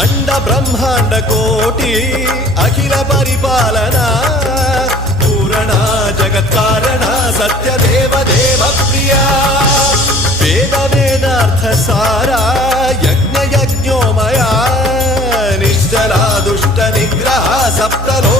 अंड ब्रह्मांड कोटि अखिल परिपालना पूरणा जगत्कारणा सत्यदेव देव प्रिया वेद वेदार्थ सारा यज्ञ यज्ञोमया निश्चला दुष्ट निग्रह सप्तलो